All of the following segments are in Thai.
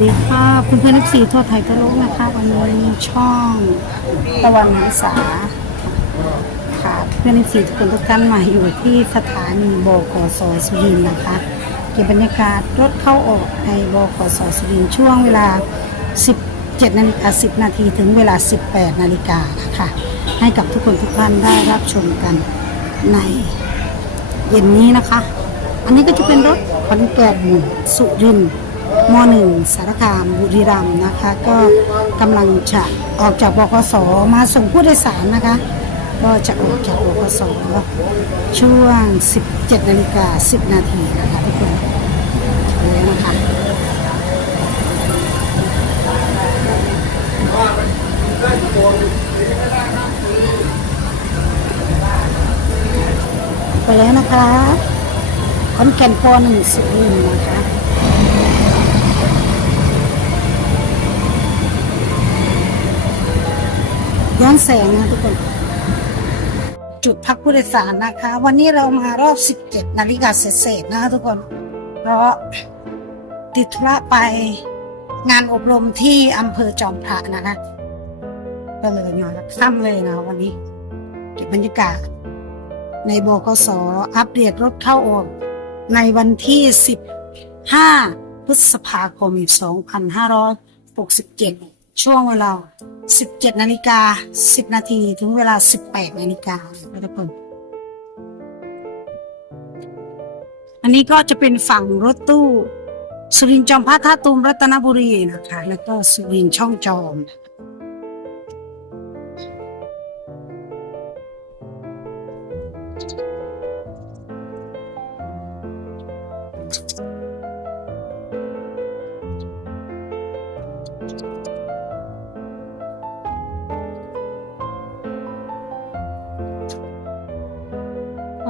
ดีค่ะคุณเพื่อนนักสีทั่วไทยทั่วโลกนะคะ วันนี้ช่องตะวันหันษาค่ะเพื่อนนักสีทุกคนทุกท่านมาอยู่ที่สถานีบกสสุรินนะคะ เก็บบรรยากาศรถเข้าออกในบกสสุรินช่วงเวลา 17นาฬิกา10 นาทีถึงเวลา 18นาฬิกานะคะให้กับทุกคนทุกท่านได้รับชมกันในเย็นนี้นะคะ อันนี้ก็จะเป็นรถขอนแก่นสุรินทร์ มหนึ่งสารคามบุรีรัมย์นะคะ ก็กำลังจะออกจากบกสมาส่งผู้โดยสารนะคะ ก็จะออกจากบกสช่วง 17นาฬิกา10 นาทีนะคะทุกคนเลยนะคะไปแล้วนะคะขอนแก่นปหนึ่งสุรินทร์นะคะ ย้อนแสงนะทุกคน จุดพักผู้โดยสารนะคะ วันนี้เรามารอบ 17 นาฬิกาเศษๆนะคะทุกคน เพราะติดธุระไปงานอบรมที่อำเภอจอมพระนะคะก็เลยมาค่ำเลยนะวันนี้เก็บบรรยากาศ ในบกสอัปเดตรถเข้าออกในวันที่ 15 พฤษภาคม 2567 ช่วงเวลา 17 นาฬิกา 10 นาทีถึงเวลา 18 นาฬิกาทุกคนอันนี้ก็จะเป็นฝั่งรถตู้ สุรินทร์จอมพระท่าตูมรัตนบุรีนะคะ แล้วก็สุรินทร์ช่องจอม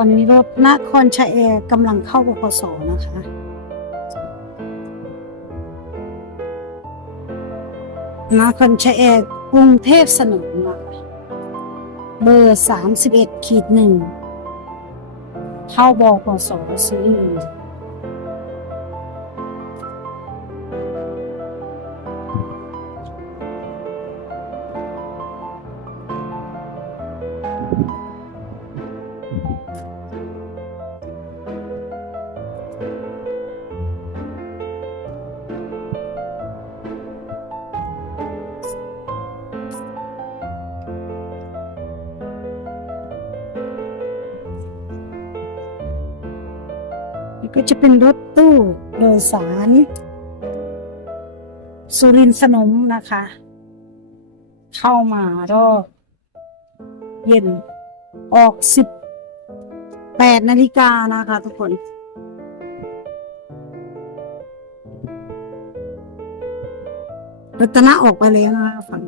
ตอนนี้รถนครชัยแอร์กำลังเข้าบพสนะคะ นครชัยแอร์กรุงเทพสนุนะคะเบอร์สามสิบเอ็ดขีดหนึ่งเข้าบพสซีรี แล้วก็จะเป็นรถตู้โดยสาร สุรินสนมนะคะ เข้ามารอบเย็นออกสิบแปดนาฬิกานะคะทุกคนรัตนะออกไปแล้วนะคะฝั่ง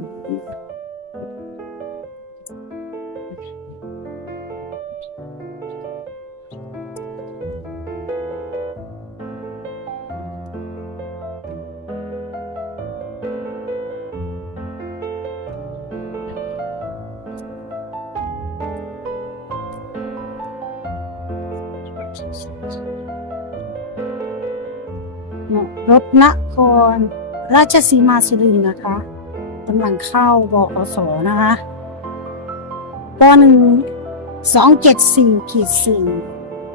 รถนคร ราชสีมาสุรินทร์นะคะกำลังเข้าบกสนะคะปหนึ่งสองเจ็ดสี่ขีดสี่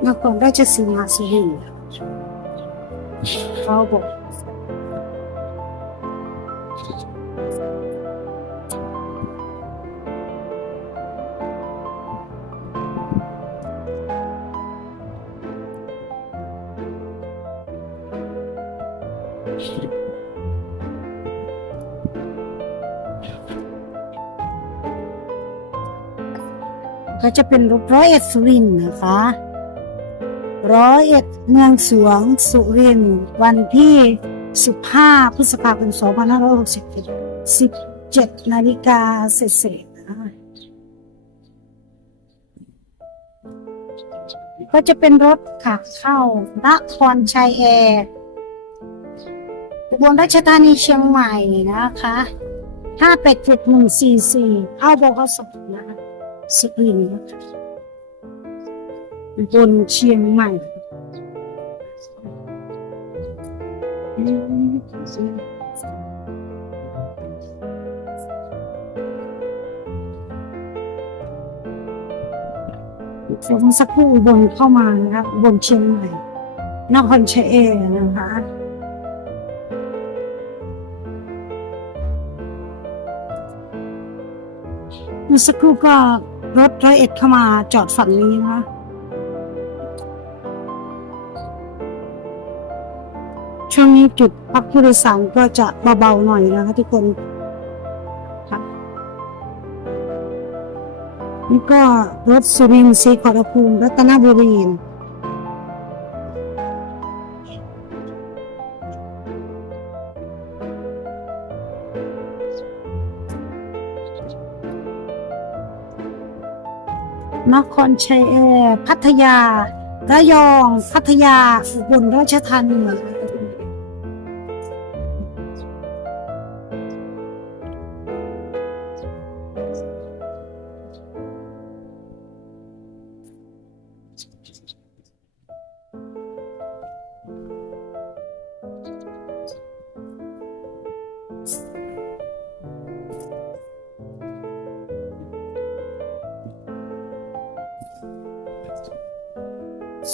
นครราชสีมาสุรินทร์เข้าบก ก็จะเป็นร้อยเอ็ดสุรินนะคะ ร้อยเอ็ดเมืองสวงสุรินวันที่ 15 พฤษภาคม2567 17นาฬิกาเศษนะก็จะเป็นรถขาเข้านครชัยแอร์อุบลราชธานีเชียงใหม่นะคะ 587 144 เข้าบกส สุรินทร์บนเชียงใหม่เดี๋ยวสักครู่บนเข้ามานะคะอุบนเชียงใหม่นครชัยเอนะคะเมื่อสักครู่ก็ รถร้อยเอ็ดเข้ามาจอดฝั่งนี้นะคะช่วงนี้จุดพักผู้โดยสารก็จะเบาๆหน่อยนะคะทุกคนค่ะนี่ก็รถสุรินทร์ศรีขอรภูมิรัตนบุรีน ครชัยแออพัทยา ระยอง พัทยาอุบลราชธานี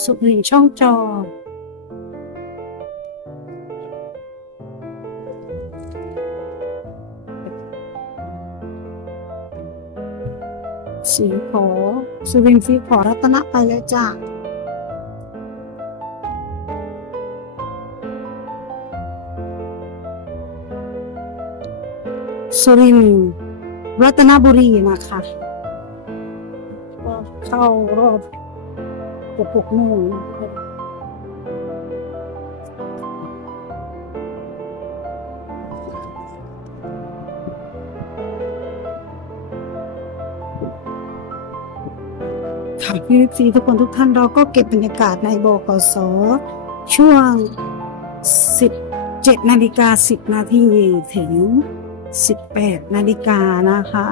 สุรินช่องจอ สีขอสุรินทร์สีขอรัตนไปเลยจ้าสุรินทร์รัตนบุรีนะคะเข้ารอบ เกือบหกโมงนะคะค่ะพี่ซีทุกคนทุกท่านเราก็เก็บบรรยากาศในบกสช่วง 17นาฬิกา10 นาทีถึง 18นาฬิกานะคะ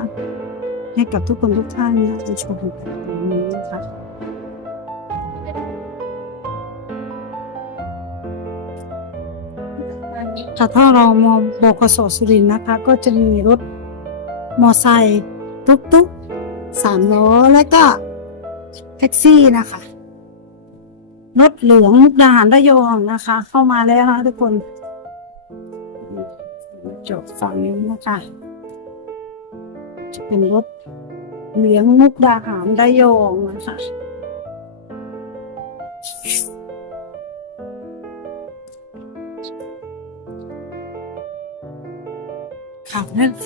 ให้กับทุกคนทุกท่านนะจะชมตรงนี้ ค่ะถ้าเรามองบกสสุรินทร์นะคะ ก็จะมีรถมอไซค์ตุ๊กตุ๊กสามล้อและก็แท็กซี่นะคะรถเหลืองมุกดาหารระยองนะคะ เข้ามาแล้วนะทุกคนจบฝั่งนี้นะคะจะเป็นรถเหลืองมุกดาหารระยองนะคะ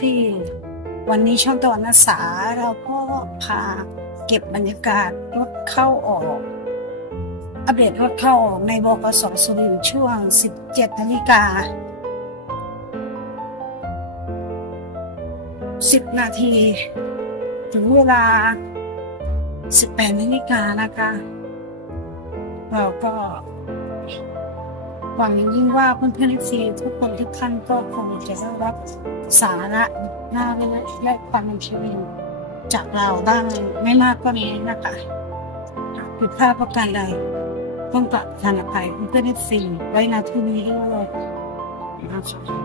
ค่ะนั่วันนี้ช่องตะวันอาสาเราก็พาเก็บบรรยากาศรถเข้าออก อัปเดตรถเข้าออกในบกสสุรินทร์ช่วง 17นาฬิกา 10 นาที ถึงเวลา 18นาฬิกานะคะเราก็ หวังอย่างยิ่งว่าเพื่อนๆซีทุกคนทุกท่านก็คงจะได้รับสาระน่าและและความเป็นชีวิตจากเราได้ไม่มากก็น้นะคะหากผิดพลาดประการใดต้องกลับทานอภัยเพื่อนๆซีไว้นาทีนี้ด้วยนะคะ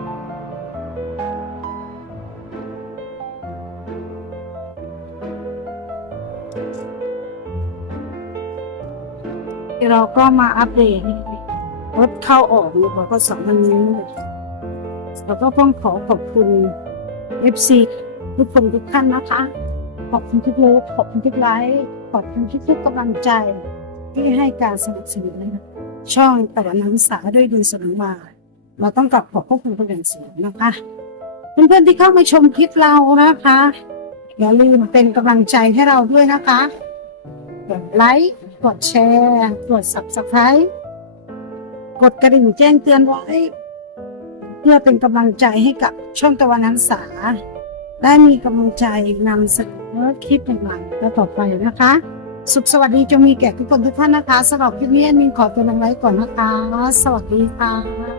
เราก็มาอัปเดต รถเข้าออกนะคะก็สองวันนี้แล้วก็ต้องขอขอบคุณ FC ทุกคนทุกท่านนะคะ ขอบคุณทุกเลิฟขอบคุณทุกไลค์ขอบคุณทุกๆกำลังใจ ที่ให้การสนับสนุนนช่องตะวันนักศึกษาด้วยดุลสนุมาเราต้องกลับขอบพระคุณเป็นอย่างสูงนะคะเพื่อนๆที่เข้ามาชมคลิปเรานะคะอย่าลืมเป็นกำลังใจให้เราด้วยนะคะกดไลค์กดแชร์กด subscribe กดกระดิ่งแจ้งเตือนไว้ เพื่อเป็นกำลังใจให้กับช่องตะวันนันสาได้มีกำลังใจนำเสนอคลิปใหม่ๆและต่อไปนะคะ สุขสวัสดีจงมีแก่ทุกคนทุกท่านนะคะสำหรับคลิปนี้มินขอตัวลงไว้ก่อนนะคะ สวัสดีค่ะ